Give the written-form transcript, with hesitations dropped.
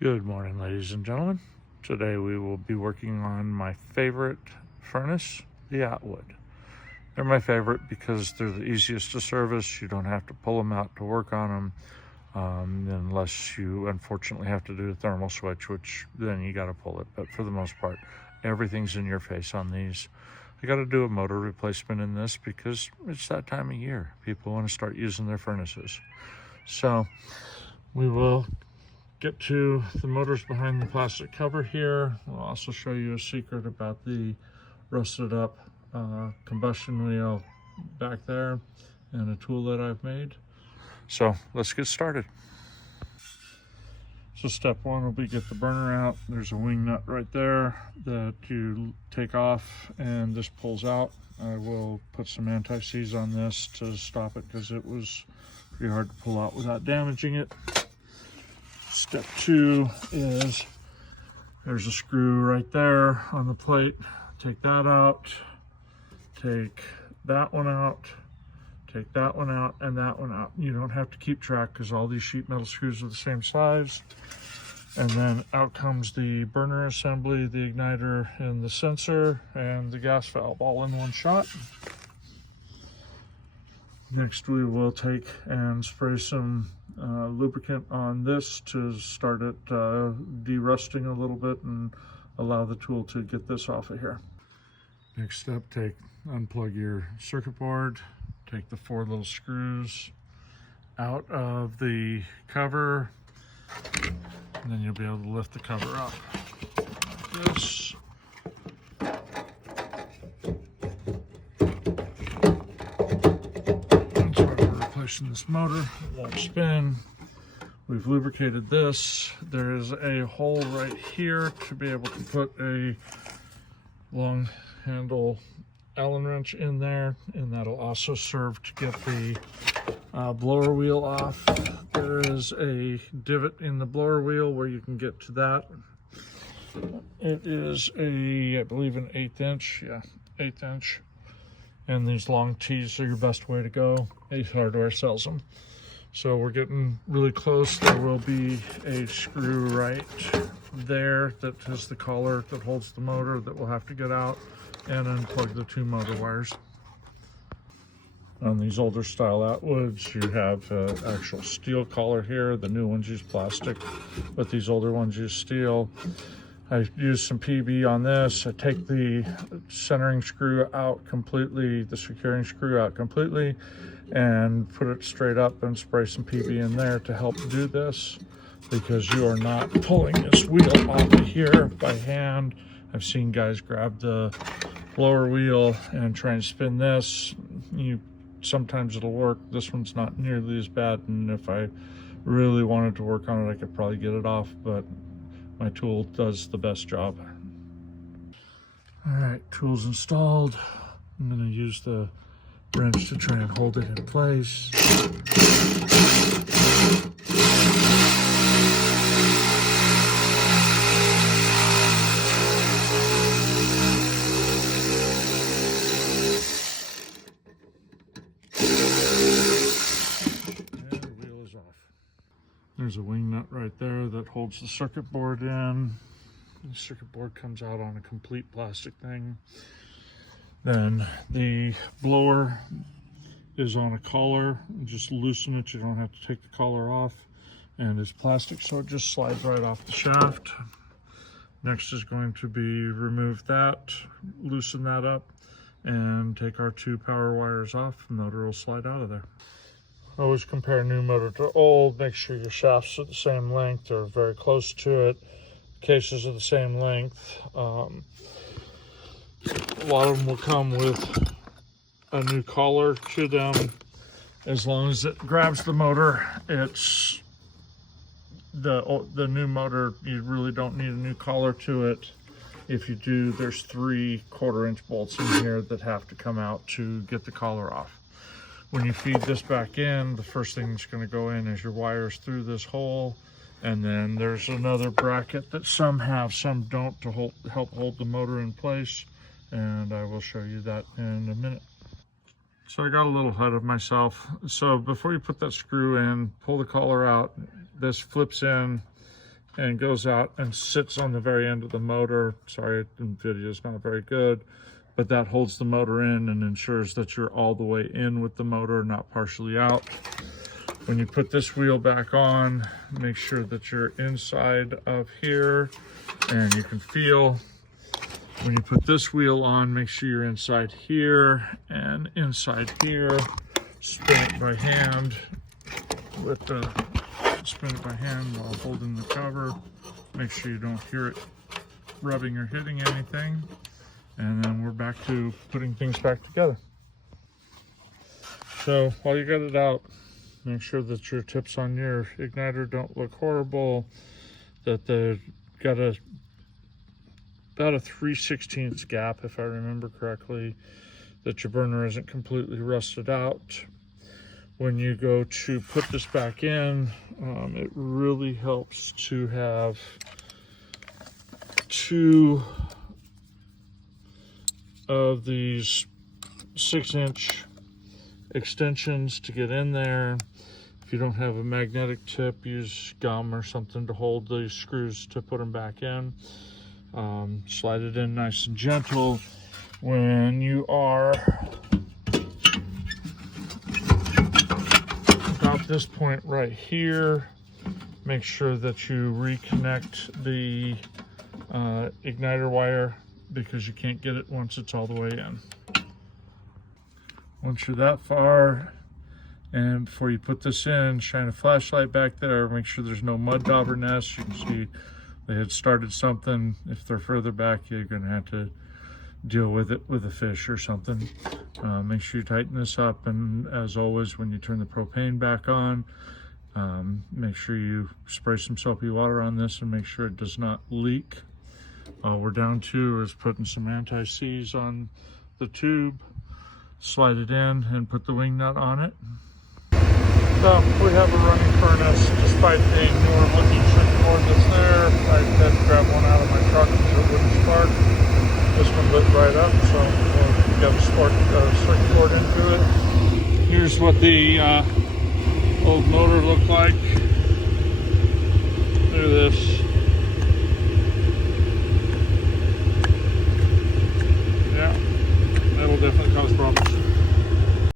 Good morning, ladies and gentlemen. Today we will be working on my favorite furnace, the Atwood. They're my favorite because they're the easiest to service. You don't have to pull them out to work on them unless you unfortunately have to do a thermal switch, which then you got to pull it. But for the most part, everything's in your face on these. I got to do a motor replacement in this because it's that time of year. People want to start using their furnaces. So we will get to the motors behind the plastic cover here. I'll also show you a secret about the rusted up combustion wheel back there and a tool that I've made. So let's get started. So step one will be get the burner out. There's a wing nut right there that you take off and this pulls out. I will put some anti-seize on this to stop it because it was pretty hard to pull out without damaging it. Step two is there's a screw right there on the plate. Take that out, take that one out, take that one out, and that one out. You don't have to keep track because all these sheet metal screws are the same size. And then out comes the burner assembly, the igniter, and the sensor, and the gas valve all in one shot. Next we will take and spray some lubricant on this to start it de-rusting a little bit and allow the tool to get this off of here. Next step, unplug your circuit board, take the 4 little screws out of the cover, and then you'll be able to lift the cover up like this. This motor, it won't spin. We've lubricated this. There is a hole right here to be able to put a long handle Allen wrench in there, and that'll also serve to get the blower wheel off. There is a divot in the blower wheel where you can get to that. It is I believe an 1/8 inch, 1/8 inch. And these long tees are your best way to go. Ace Hardware sells them. So we're getting really close. There will be a screw right there that is the collar that holds the motor that we'll have to get out and unplug the 2 motor wires. On these older style Atwoods, you have an actual steel collar here. The new ones use plastic, but these older ones use steel. I use some PB on this. I take the centering screw out completely, the securing screw out completely, and put it straight up and spray some PB in there to help do this, because you are not pulling this wheel off of here by hand. I've seen guys grab the blower wheel and try and spin this. Sometimes it'll work. This one's not nearly as bad, and if I really wanted to work on it, I could probably get it off, but my tool does the best job. All right, tool's installed. I'm gonna use the wrench to try and hold it in place. There's a wing nut right there that holds the circuit board in. The circuit board comes out on a complete plastic thing. Then the blower is on a collar. Just loosen it, you don't have to take the collar off. And it's plastic, so it just slides right off the shaft. Next is going to be remove that, loosen that up, and take our 2 power wires off. The motor will slide out of there. Always compare new motor to old. Make sure your shafts are the same length or very close to it. Cases are the same length. A lot of them will come with a new collar to them. As long as it grabs the motor, it's the new motor. You really don't need a new collar to it. If you do, there's 3 1/4-inch bolts in here that have to come out to get the collar off. When you feed this back in, the first thing that's going to go in is your wires through this hole, and then there's another bracket that some have, some don't, to help hold the motor in place, and I will show you that in a minute. So I got a little ahead of myself. So before you put that screw in, pull the collar out. This flips in, and goes out and sits on the very end of the motor. Sorry, the video is not very good, but that holds the motor in and ensures that you're all the way in with the motor, not partially out. When you put this wheel back on, make sure that you're inside of here and you can feel. When you put this wheel on, make sure you're inside here and inside here. Spin it by hand while holding the cover. Make sure you don't hear it rubbing or hitting anything. And then we're back to putting things back together. So while you got it out, make sure that your tips on your igniter don't look horrible, that they've got about a 3/16 gap, if I remember correctly, that your burner isn't completely rusted out. When you go to put this back in, it really helps to have 2 of these 6-inch extensions to get in there. If you don't have a magnetic tip, use gum or something to hold these screws to put them back in. Slide it in nice and gentle. When you are about this point right here, make sure that you reconnect the igniter wire, because you can't get it once it's all the way in. Once you're that far, and before you put this in, shine a flashlight back there, make sure there's no mud dauber nests. You can see they had started something. If they're further back, you're going to have to deal with it with a fish or something. Make sure you tighten this up, and as always, when you turn the propane back on, make sure you spray some soapy water on this and make sure it does not leak. All we're down to is putting some anti-seize on the tube, slide it in, and put the wing nut on it. So we have a running furnace, despite the newer looking switchboard that's there. I had to grab one out of my truck because it wouldn't spark. This one lit right up, so we'll get a switchboard into it. Here's what the old motor looked like.